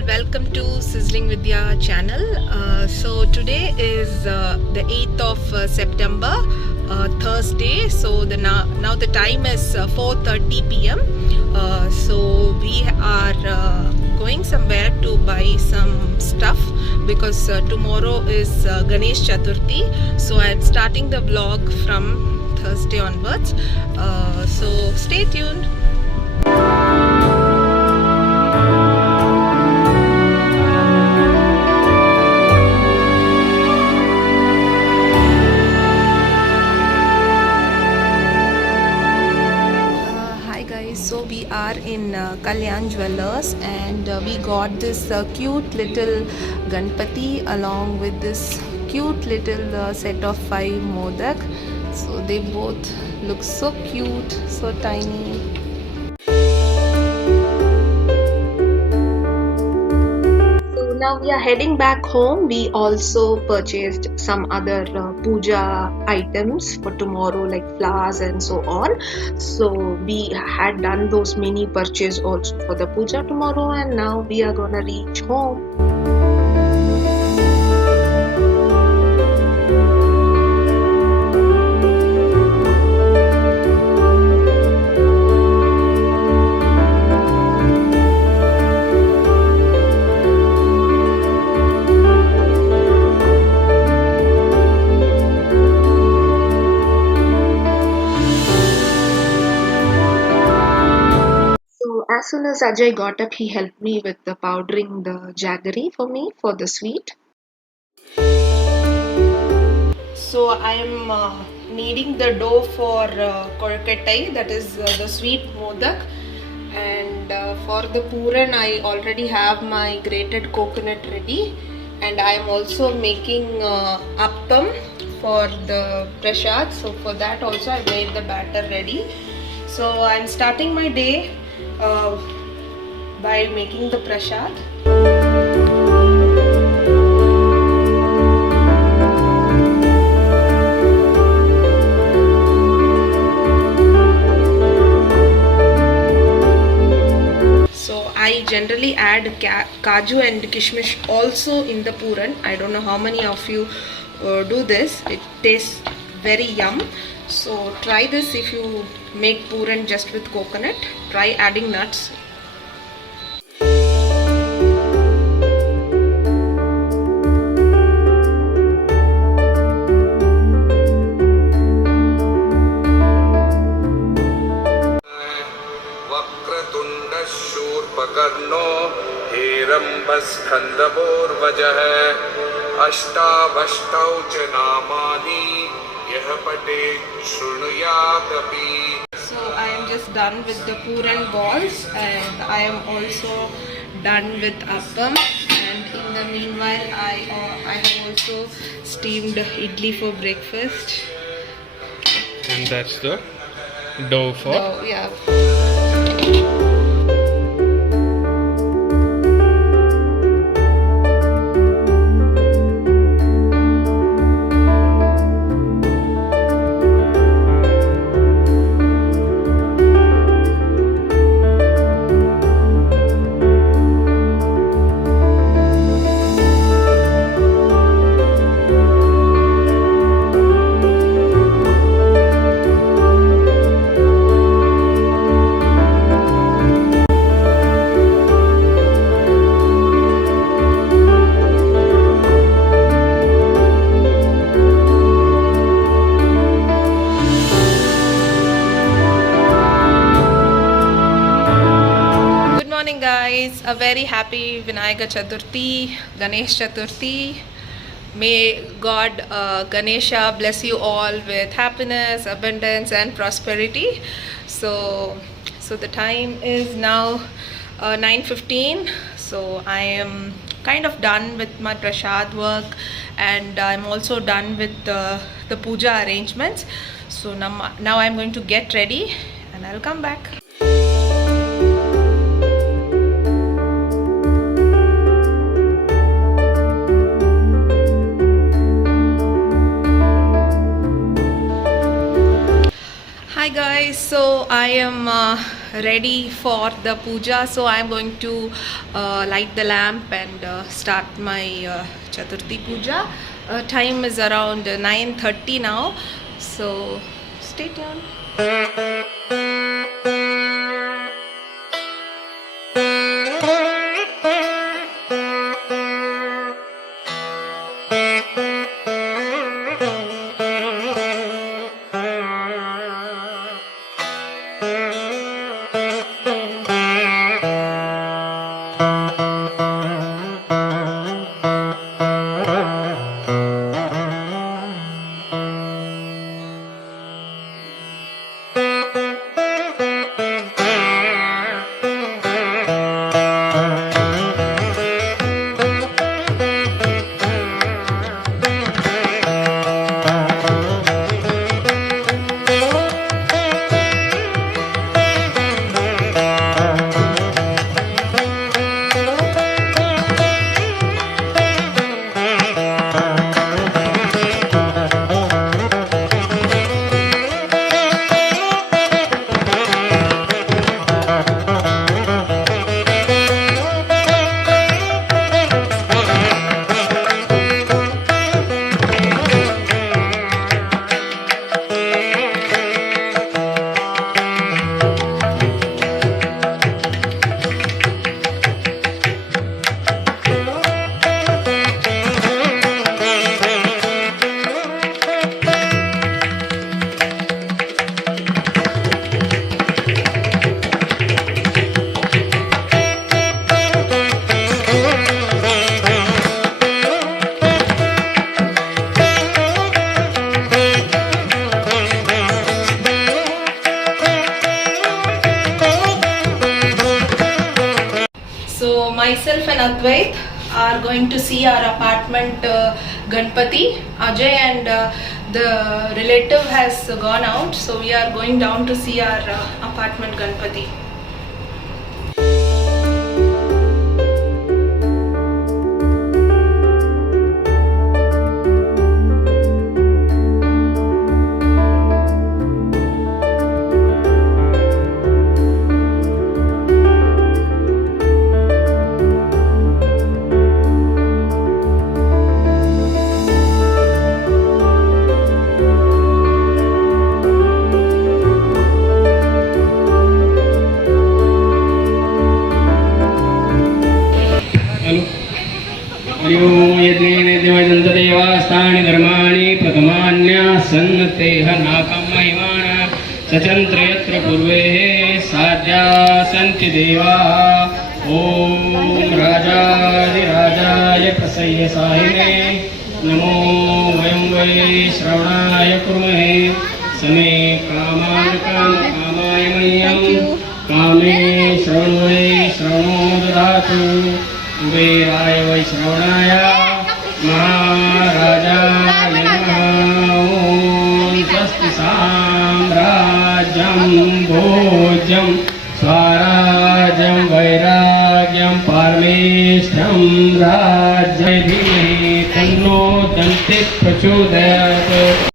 all, welcome to Sizzling Vidya channel. So today is the 8th of September, Thursday. So now the time is 4:30 p.m. So we are going somewhere to buy some stuff because tomorrow is Ganesh Chaturthi. So I'm starting the vlog from Thursday onwards. So stay tuned. So we are in Kalyan Jewellers and we got this cute little Ganpati along with this cute little set of 5 modak. So they both look so cute, so tiny. Now we are heading back home. We also purchased some other puja items for tomorrow, like flowers and so on. So we had done those mini purchase also for the puja tomorrow, and now we are gonna reach home. As soon as Ajay got up, he helped me with the powdering the jaggery for me for the sweet. So I am kneading the dough for korkattai, that is the sweet modak, and for the puran I already have my grated coconut ready, and I am also making appam for the prasad. So for that also I made the batter ready. So I am starting my day by making the prasad. So I generally add kaju and kishmish also in the puran. I don't know how many of you do this. It tastes very yum. So try this if you make puran just with coconut. Try adding nuts. Vakratunda शूर्पकर्णो हेरंबस्कंदपोर्वजः अष्टावष्टौ च नामानि यह पठेत् शृणुयादपि. So I am just done with the puran balls, and I am also done with appam, and in the meanwhile I have also steamed idli for breakfast. And that's the dough for? So, yeah. Guys, a very happy Vinayaka Chaturthi, Ganesh Chaturthi. May God Ganesha bless you all with happiness, abundance and prosperity. So the time is now 9:15. So I am kind of done with my prasad work, and I'm also done with the puja arrangements. So now I'm going to get ready and I'll come back. Hi guys, so I am ready for the puja, so I'm going to light the lamp and start my Chaturthi puja. Time is around 9:30 now, so stay tuned. So myself and Advait are going to see our apartment Ganpati. Ajay and the relative has gone out, so we are going down to see our apartment Ganpati. देवास्तानि धर्माणि प्रथमान्यासन्नतेह नाकं महिमान सचन्त्र यत्र पूर्वे साध्या सन्ति देवाः ॐ राजाधिराजाय प्रसह्य साहिने नमो वयं वै श्रवणाय कुर्महे समे कामान् कामाय मह्यं कामे श्रवण वै श्रवणो ददातु कुबेराय वै श्रवणाय महाराजाय नमः ॐ स्वस्ति साम्राज्यं भोज्यं स्वराज्यं वैराग्यं पारमेष्ठ्यं राज्ये धीमहि तन्नो दन्तिः प्रचोदयात्।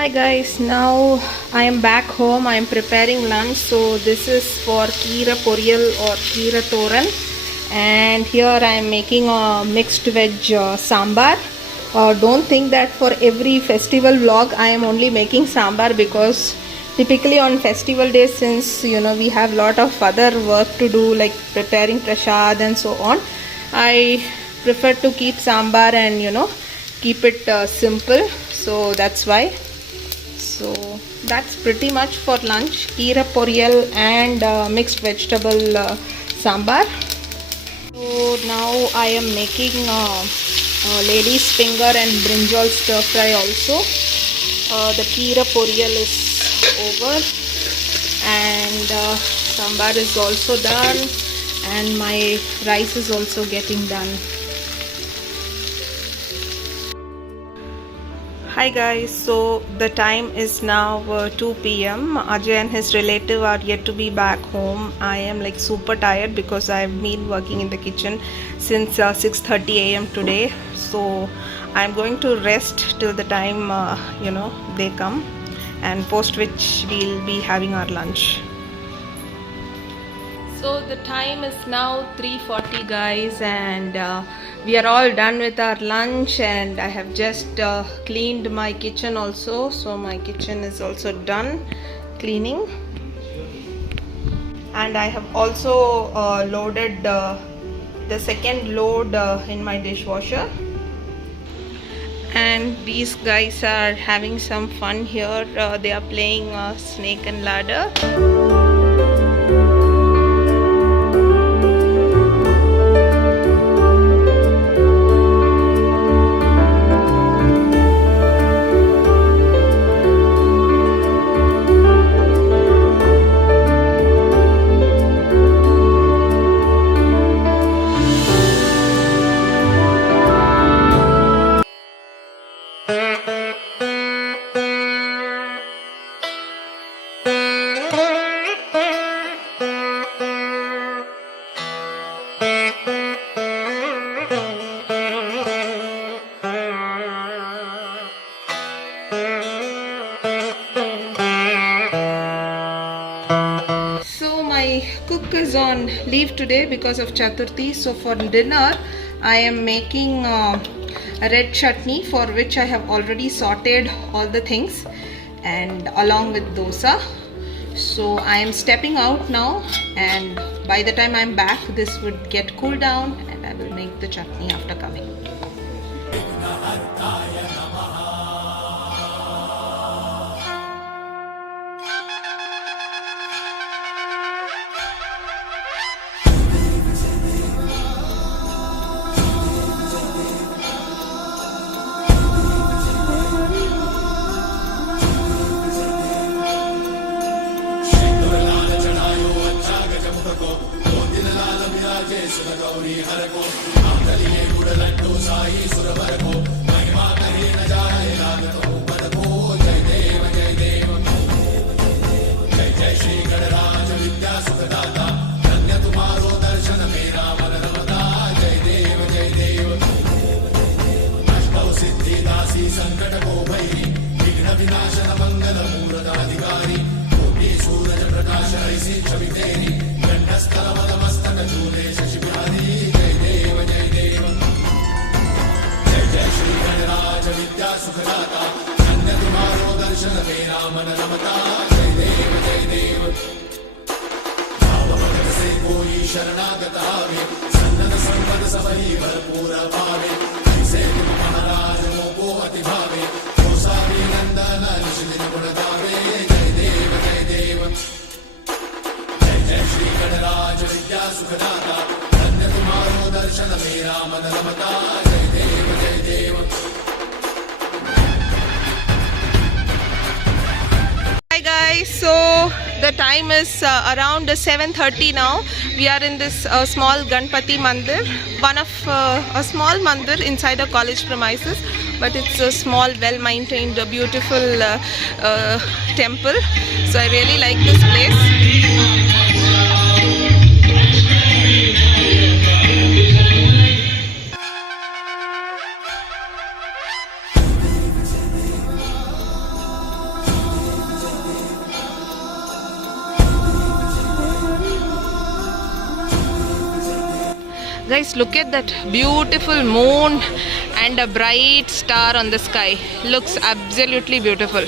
Hi guys, now I am back home. I am preparing lunch. So this is for Keera Poriyal or Keera Toran, and here I am making a mixed veg sambar. Don't think that for every festival vlog I am only making sambar, because typically on festival days, since we have lot of other work to do like preparing prasad and so on, I prefer to keep sambar and keep it simple. So that's why. So that's pretty much for lunch, Keera Poriyal and mixed vegetable sambar. So now I am making lady's finger and brinjal stir fry also. The Keera Poriyal is over, and sambar is also done, and my rice is also getting done. Hi guys, so the time is now 2 p.m. Ajay and his relative are yet to be back home. I am like super tired because I've been working in the kitchen since 6:30 a.m. today. So I'm going to rest till the time they come, and post which we'll be having our lunch. So the time is now 3:40 guys, and we are all done with our lunch, and I have just cleaned my kitchen also. So my kitchen is also done cleaning, and I have also loaded the second load in my dishwasher. And these guys are having some fun here. They are playing snake and ladder. Cook is on leave today because of Chaturthi. So for dinner I am making a red chutney, for which I have already sauteed all the things, and along with dosa. So I am stepping out now, and by the time I am back this would get cooled down, and I will make the chutney after coming. Hi guys, so the time is around 7:30 now. We are in this small Ganpati Mandir, one of a small mandir inside a college premises, but it's a small, well-maintained, beautiful temple. So I really like this place. Guys, look at that beautiful moon and a bright star on the sky. Looks absolutely beautiful.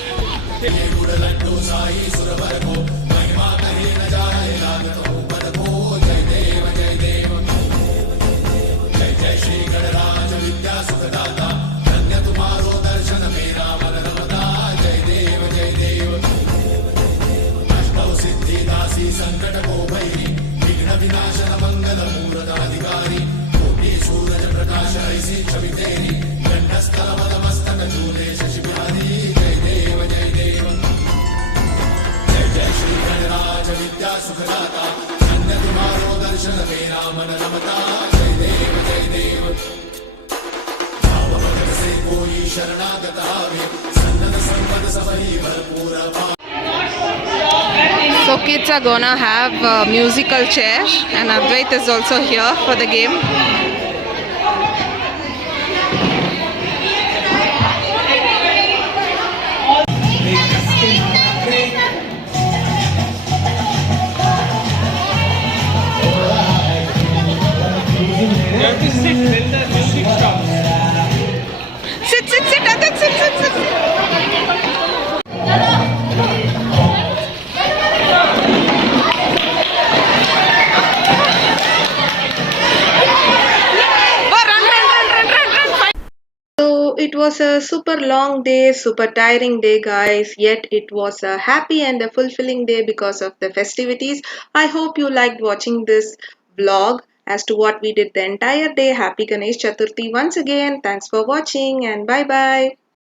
So kids are gonna have a musical chair, and Advait is also here for the game. You have to sit when the music stops. Sit, Advait, sit. So it was a super long day, super tiring day, guys. Yet it was a happy and a fulfilling day because of the festivities. I hope you liked watching this vlog as to what we did the entire day. Happy Ganesh Chaturthi once again. Thanks for watching and bye bye.